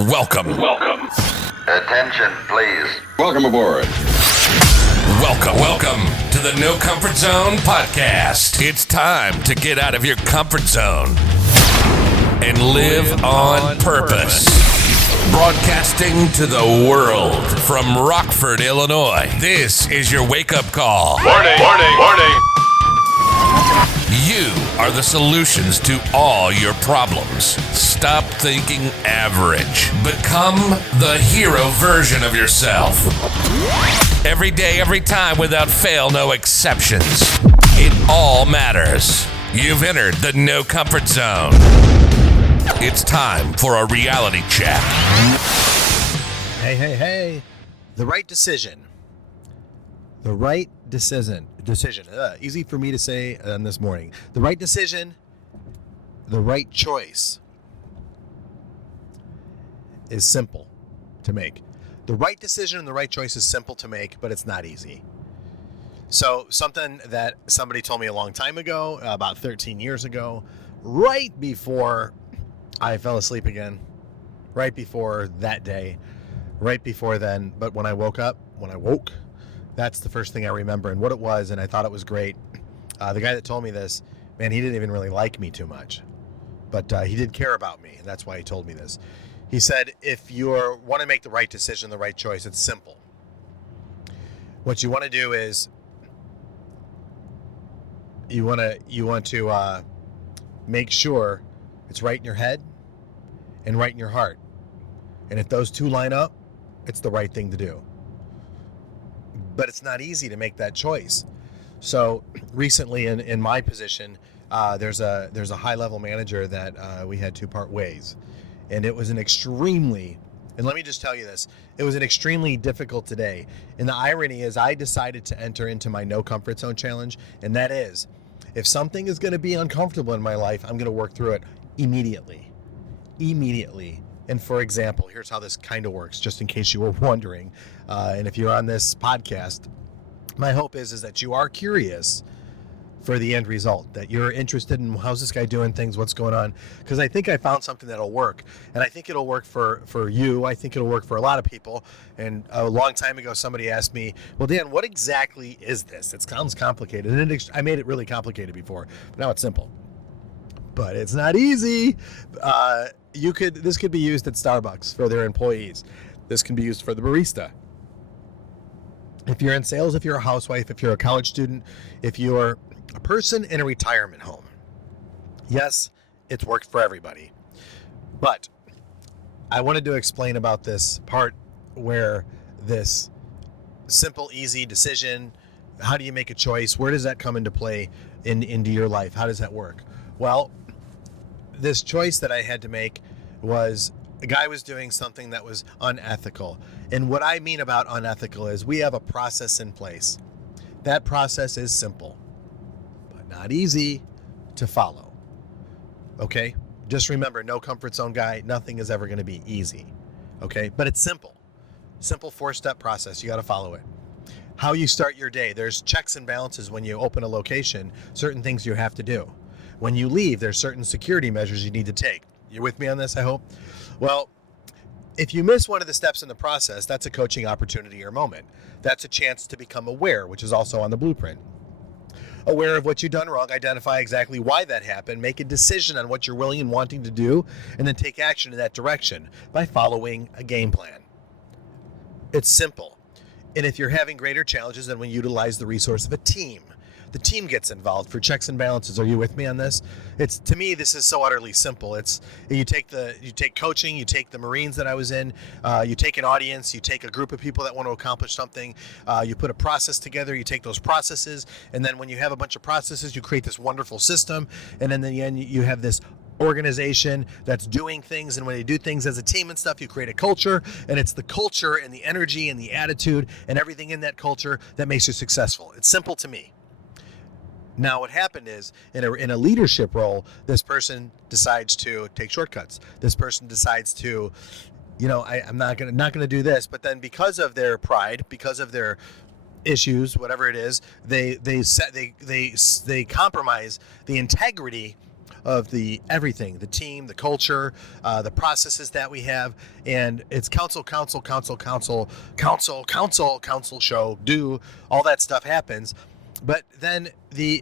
Welcome. Attention, please. Welcome aboard. Welcome to the No Comfort Zone podcast. It's time to get out of your comfort zone and live on purpose. Broadcasting to the world from Rockford, Illinois. This is your wake-up call. Warning. You are the solutions to all your problems. Stop thinking average. Become the hero version of yourself. Every day, every time, without fail, no exceptions. It all matters. You've entered the No Comfort Zone. It's time for a reality check. Hey. The right decision. Decision. Easy for me to say this morning. The right decision, the right choice is simple to make. The right decision and the right choice is simple to make, but it's not easy. So something that somebody told me a long time ago, about 13 years ago, right before I fell asleep again, right before that day, right before then, but when I woke, that's the first thing I remember and what it was, and I thought it was great. The guy that told me this, man, he didn't even really like me too much, but he did care about me, and that's why he told me this. He said, if you want to make the right decision, the right choice, it's simple. What you want to do is you want to make sure it's right in your head and right in your heart. And if those two line up, it's the right thing to do. But it's not easy to make that choice. So recently in my position, there's a high-level manager that we had to part ways. And it was and let me just tell you this, it was an extremely difficult day. And the irony is I decided to enter into my No Comfort Zone challenge. And that is, if something is going to be uncomfortable in my life, I'm going to work through it immediately. And for example, here's how this kind of works, just in case you were wondering. And if you're on this podcast, my hope is that you are curious for the end result, that you're interested in how's this guy doing things, what's going on, because I think I found something that'll work, and I think it'll work for you. I think it'll work for a lot of people. And a long time ago, somebody asked me, well, Dan, what exactly is this? It sounds complicated, and I made it really complicated before, but now it's simple. But it's not easy. This could be used at Starbucks for their employees. This can be used for the barista. If you're in sales, if you're a housewife, if you're a college student, if you're a person in a retirement home. Yes, it's worked for everybody. But I wanted to explain about this part where this simple, easy decision, how do you make a choice? Where does that come into play into your life? How does that work? Well, this choice that I had to make was a guy was doing something that was unethical. And what I mean about unethical is we have a process in place. That process is simple, but not easy to follow. Okay? Just remember, no comfort zone guy, nothing is ever going to be easy. Okay? But it's simple. Simple 4-step process. You got to follow it. How you start your day. There's checks and balances when you open a location, certain things you have to do. When you leave, there's certain security measures you need to take. You're with me on this, I hope? Well, if you miss one of the steps in the process, that's a coaching opportunity or moment. That's a chance to become aware, which is also on the blueprint. Aware of what you've done wrong, identify exactly why that happened, make a decision on what you're willing and wanting to do, and then take action in that direction by following a game plan. It's simple. And if you're having greater challenges, then we utilize the resource of a team. The team gets involved for checks and balances. Are you with me on this? To me, this is so utterly simple. You take coaching, you take the Marines that I was in, you take an audience, you take a group of people that want to accomplish something, you put a process together, you take those processes, and then when you have a bunch of processes, you create this wonderful system, and then in the end, you have this organization that's doing things, and when they do things as a team and stuff, you create a culture, and it's the culture and the energy and the attitude and everything in that culture that makes you successful. It's simple to me. Now, what happened is, in a leadership role, this person decides to take shortcuts. This person decides to, I'm not gonna do this. But then, because of their pride, because of their issues, whatever it is, they compromise the integrity of the everything, the team, the culture, the processes that we have. And it's counsel show, do, all that stuff happens. But then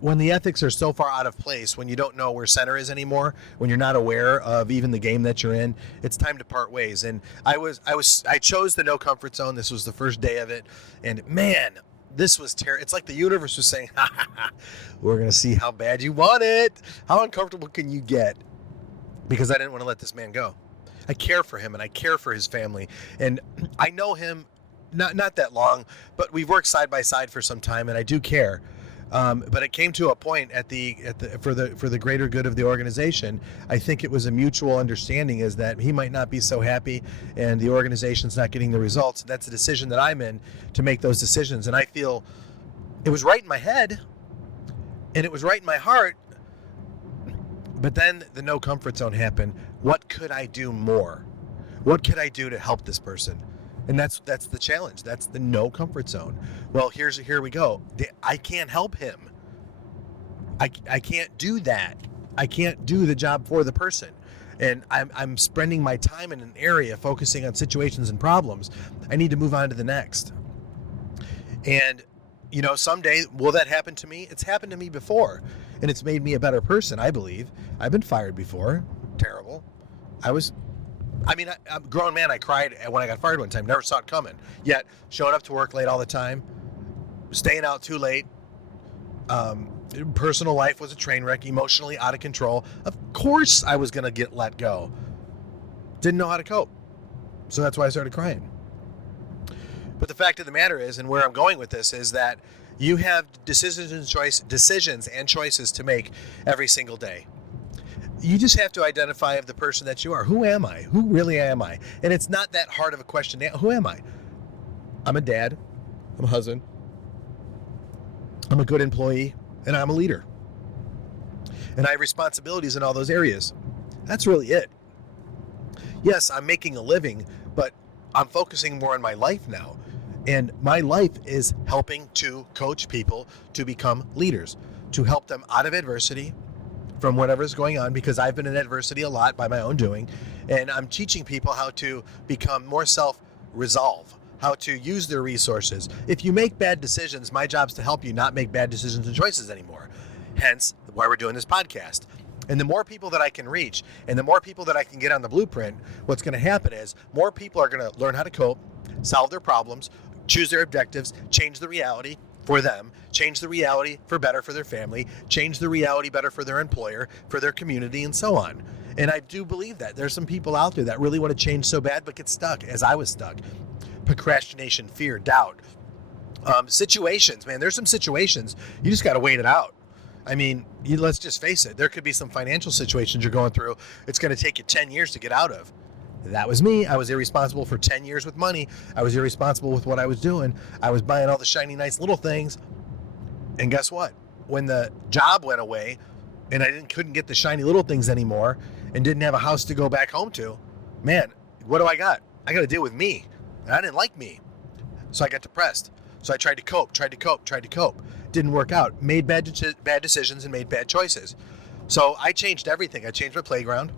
when the ethics are so far out of place, when you don't know where center is anymore, when you're not aware of even the game that you're in, it's time to part ways. And I chose the no comfort zone. This was the first day of it, and man, this was terrible. It's like the universe was saying, ha, ha, ha, we're gonna see how bad you want it. How uncomfortable can you get? Because I didn't want to let this man go. I care for him and I care for his family, and I know him. Not that long, but we've worked side by side for some time, and I do care. But it came to a point for the greater good of the organization. I think it was a mutual understanding is that he might not be so happy, and the organization's not getting the results. That's a decision that I'm in to make those decisions, and I feel it was right in my head, and it was right in my heart. But then the no comfort zone happened. What could I do more? What could I do to help this person? And that's the challenge. That's the no comfort zone. Well, here we go. I can't help him. I can't do that. I can't do the job for the person. And I'm spending my time in an area focusing on situations and problems. I need to move on to the next. And, someday, will that happen to me? It's happened to me before. And it's made me a better person, I believe. I've been fired before. Terrible. I'm a grown man. I cried when I got fired one time. Never saw it coming. Yet, showing up to work late all the time, staying out too late. Personal life was a train wreck, emotionally out of control. Of course I was going to get let go. Didn't know how to cope. So that's why I started crying. But the fact of the matter is, and where I'm going with this, is that you have decisions and choices to make every single day. You just have to identify the person that you are. Who am I? Who really am I? And it's not that hard of a question. Who am I? I'm a dad. I'm a husband. I'm a good employee. And I'm a leader. And I have responsibilities in all those areas. That's really it. Yes, I'm making a living, but I'm focusing more on my life now. And my life is helping to coach people to become leaders, to help them out of adversity, from whatever's going on, because I've been in adversity a lot by my own doing, and I'm teaching people how to become more self-resolve, how to use their resources. If you make bad decisions, my job's to help you not make bad decisions and choices anymore. Hence, why we're doing this podcast. And the more people that I can reach, and the more people that I can get on the blueprint, what's going to happen is more people are going to learn how to cope, solve their problems, choose their objectives, change the reality for them, change the reality for better for their family, change the reality better for their employer, for their community, and so on. And I do believe that. There's some people out there that really want to change so bad but get stuck, as I was stuck. Procrastination, fear, doubt. Situations, man, there's some situations, you just got to wait it out. I mean, let's just face it. There could be some financial situations you're going through. It's going to take you 10 years to get out of. That was me. I was irresponsible for 10 years with money. I was irresponsible with what I was doing. I was buying all the shiny, nice little things. And guess what? When the job went away and I couldn't get the shiny little things anymore and didn't have a house to go back home to, man, what do I got? I got to deal with me. And I didn't like me. So I got depressed. So I tried to cope. Didn't work out. Made bad decisions and made bad choices. So I changed everything. I changed my playground.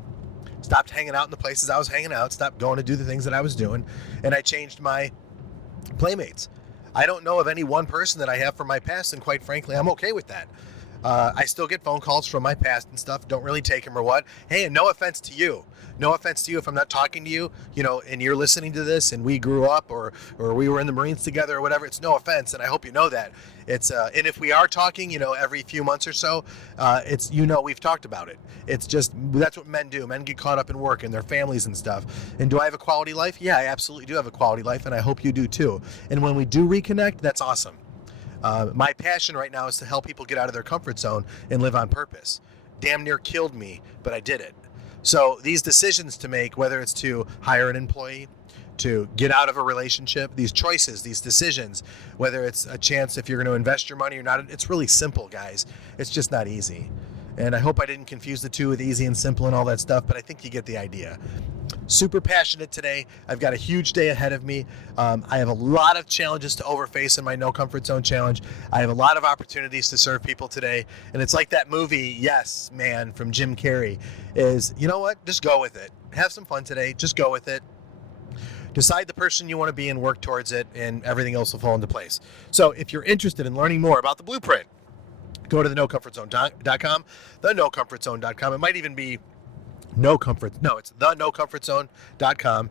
Stopped hanging out in the places I was hanging out. Stopped going to do the things that I was doing. And I changed my playmates. I don't know of any one person that I have from my past, and quite frankly, I'm okay with that. I still get phone calls from my past and stuff. Don't really take them or what. Hey, and no offense to you. No offense to you if I'm not talking to you, and you're listening to this and we grew up or we were in the Marines together or whatever. It's no offense, and I hope you know that. It's and if we are talking, every few months or so, it's we've talked about it. It's just that's what men do. Men get caught up in work and their families and stuff. And do I have a quality life? Yeah, I absolutely do have a quality life, and I hope you do too. And when we do reconnect, that's awesome. My passion right now is to help people get out of their comfort zone and live on purpose. Damn near killed me, but I did it. So these decisions to make, whether it's to hire an employee, to get out of a relationship, these choices, these decisions, whether it's a chance if you're going to invest your money or not, it's really simple, guys. It's just not easy. And I hope I didn't confuse the two with easy and simple and all that stuff, but I think you get the idea. super passionate today. I've got a huge day ahead of me. I have a lot of challenges to overface in my No Comfort Zone challenge. I have a lot of opportunities to serve people today. And it's like that movie, Yes, Man, from Jim Carrey, is, you know what? Just go with it. Have some fun today. Just go with it. Decide the person you want to be and work towards it, and everything else will fall into place. So if you're interested in learning more about the blueprint, go to thenocomfortzone.com, thenocomfortzone.com. It might even be it's thenocomfortzone.com.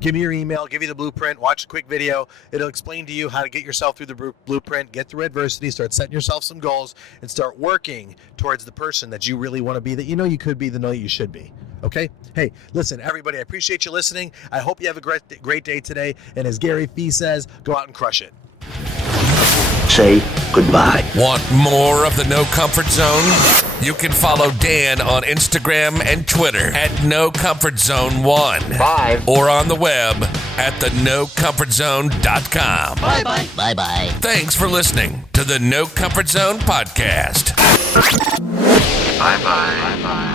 Give me your email, give you the blueprint, watch a quick video. It'll explain to you how to get yourself through the blueprint, get through adversity, start setting yourself some goals, and start working towards the person that you really want to be, that you know you could be, that know you should be. Okay? Hey, listen, everybody, I appreciate you listening. I hope you have a great day today. And as Gary Fee says, go out and crush it. Say goodbye. Want more of the No Comfort Zone? You can follow Dan on Instagram and Twitter at NoComfortZone1. Bye. Or on the web at thenocomfortzone.com. Bye-bye. Bye-bye. Thanks for listening to the No Comfort Zone podcast. Bye-bye. Bye-bye.